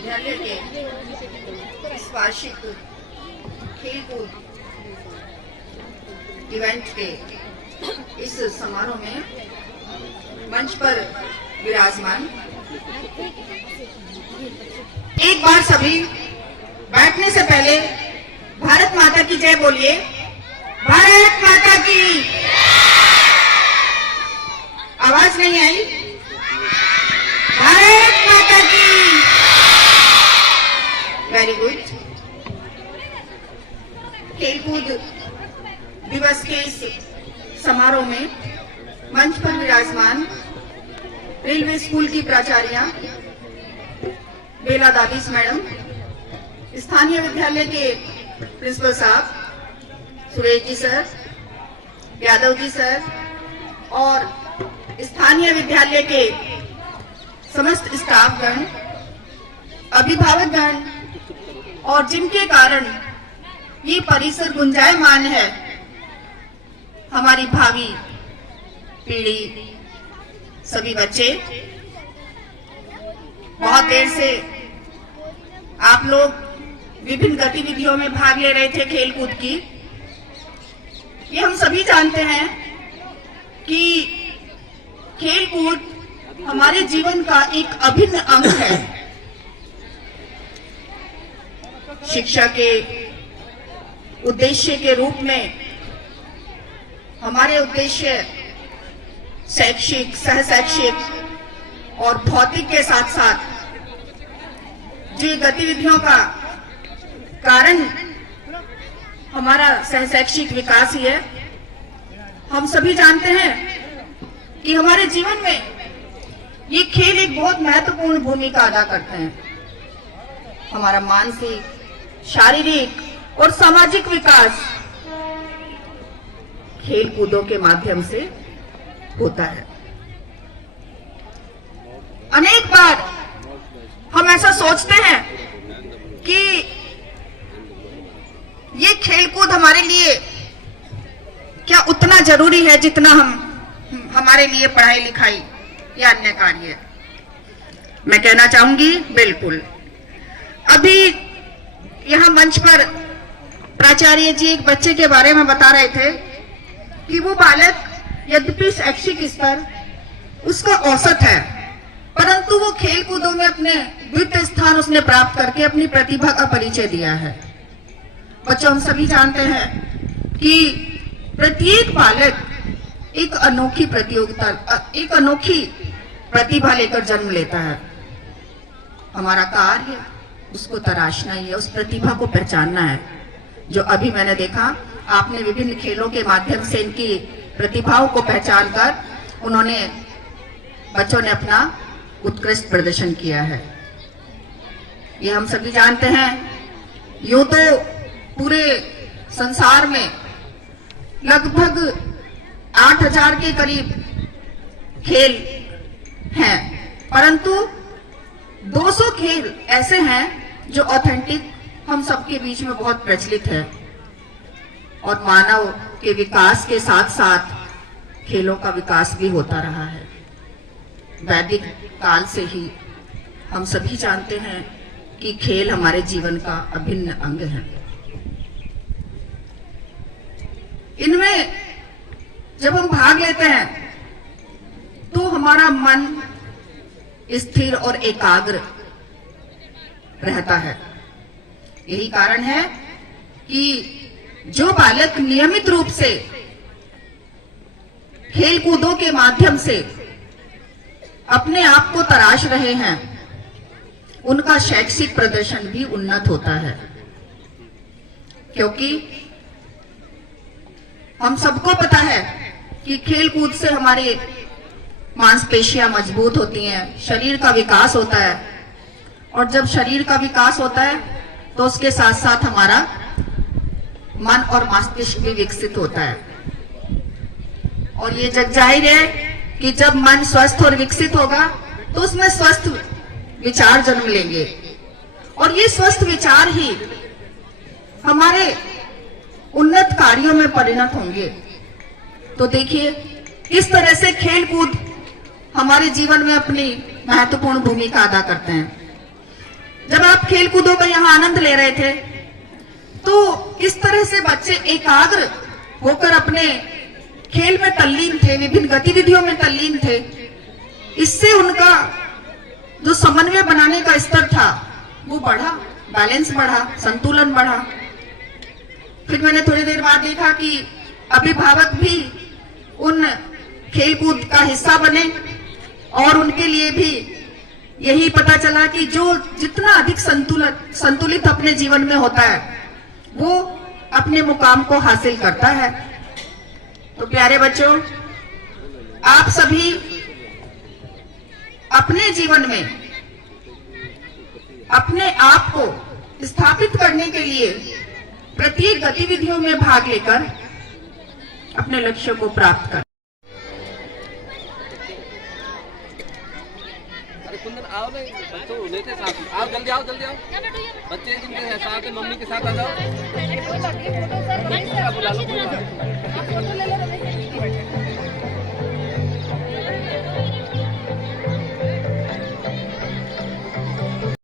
विद्यालय के इस वार्षिक खेलकूद इवेंट के इस समारोह में मंच पर विराजमान एक बार सभी बैठने से पहले भारत माता की जय बोलिए। भारत माता की आवाज नहीं आई। भारत माता की वेरी गुड। खेलकूद दिवस के इस समारोह में मंच पर विराजमान रेलवे स्कूल की प्राचार्या बेला दादीस मैडम, स्थानीय विद्यालय के प्रिंसिपल साहब सुरेश जी सर, यादव जी सर और स्थानीय विद्यालय के समस्त स्टाफगण, अभिभावकगण और जिनके कारण ये परिसर गुंजायमान है, हमारी भावी पीढ़ी, सभी बच्चे, बहुत देर से आप लोग विभिन्न गतिविधियों में भाग ले रहे थे खेलकूद की। ये हम सभी जानते हैं कि खेलकूद हमारे जीवन का एक अभिन्न अंग है। शिक्षा के उद्देश्य के रूप में हमारे उद्देश्य शैक्षिक, सहशैक्षिक और भौतिक के साथ साथ जो गतिविधियों का कारण हमारा सहशैक्षिक विकास ही है। हम सभी जानते हैं कि हमारे जीवन में ये खेल एक बहुत महत्वपूर्ण भूमिका अदा करते हैं। हमारा मानसिक, शारीरिक और सामाजिक विकास खेल कूदों के माध्यम से होता है। अनेक बार हम ऐसा सोचते हैं कि ये खेलकूद हमारे लिए क्या उतना जरूरी है जितना हमारे लिए पढ़ाई लिखाई या अन्य कार्य। मैं कहना चाहूंगी बिल्कुल। अभी यहाँ मंच पर प्राचार्य जी एक बच्चे के बारे में बता रहे थे कि वो बालक यद्यपि शैक्षिक स्तर उसका औसत है, परंतु वो खेल कूदों में अपने द्वितीय स्थान उसने प्राप्त करके अपनी प्रतिभा का परिचय दिया है। बच्चों, हम सभी जानते हैं कि प्रत्येक बालक एक अनोखी प्रतियोगिता, एक अनोखी प्रतिभा लेकर जन्म लेता है। हमारा कार्य उसको तराशना ही है, उस प्रतिभा को पहचानना है। जो अभी मैंने देखा, आपने विभिन्न खेलों के माध्यम से इनकी प्रतिभाओं को पहचान कर उन्होंने, बच्चों ने अपना उत्कृष्ट प्रदर्शन किया है। ये हम सभी जानते हैं। यूं तो पूरे संसार में लगभग 8000 के करीब खेल हैं, परंतु 200 खेल ऐसे हैं जो ऑथेंटिक हम सबके बीच में बहुत प्रचलित है। और मानव के विकास के साथ साथ खेलों का विकास भी होता रहा है। वैदिक काल से ही हम सभी जानते हैं कि खेल हमारे जीवन का अभिन्न अंग है। इनमें जब हम भाग लेते हैं तो हमारा मन स्थिर और एकाग्र रहता है। यही कारण है कि जो बालक नियमित रूप से खेल कूदों के माध्यम से अपने आप को तराश रहे हैं, उनका शैक्षिक प्रदर्शन भी उन्नत होता है। क्योंकि हम सबको पता है कि खेल कूद से हमारी मांसपेशियां मजबूत होती हैं, शरीर का विकास होता है। और जब शरीर का विकास होता है तो उसके साथ साथ हमारा मन और मस्तिष्क भी विकसित होता है। और ये जग जाहिर है कि जब मन स्वस्थ और विकसित होगा तो उसमें स्वस्थ विचार जन्म लेंगे, और ये स्वस्थ विचार ही हमारे उन्नत कार्यों में परिणत होंगे। तो देखिए किस तरह से खेल कूद हमारे जीवन में अपनी महत्वपूर्ण भूमिका अदा करते हैं। जब आप खेल कूदों का यहाँ आनंद ले रहे थे तो किस तरह से बच्चे एकाग्र होकर अपने खेल में तल्लीन थे, विभिन्न गतिविधियों में तल्लीन थे। इससे उनका जो समन्वय बनाने का स्तर था वो बढ़ा, बैलेंस बढ़ा, संतुलन बढ़ा। फिर मैंने थोड़ी देर बाद देखा कि अभिभावक भी उन खेलकूद का हिस्सा बने और उनके लिए भी यही पता चला कि जो जितना अधिक संतुलित अपने जीवन में होता है वो अपने मुकाम को हासिल करता है। तो प्यारे बच्चों, आप सभी अपने जीवन में अपने आप को स्थापित करने के लिए प्रत्येक गतिविधियों में भाग लेकर अपने लक्ष्य को प्राप्त कर। कुंदन आओ ना, बच्चों लेते साथ आओ, जल्दी आओ, जल्दी आओ। बच्चे जिनके साथ है मम्मी के साथ आ जाओ। बुला लो।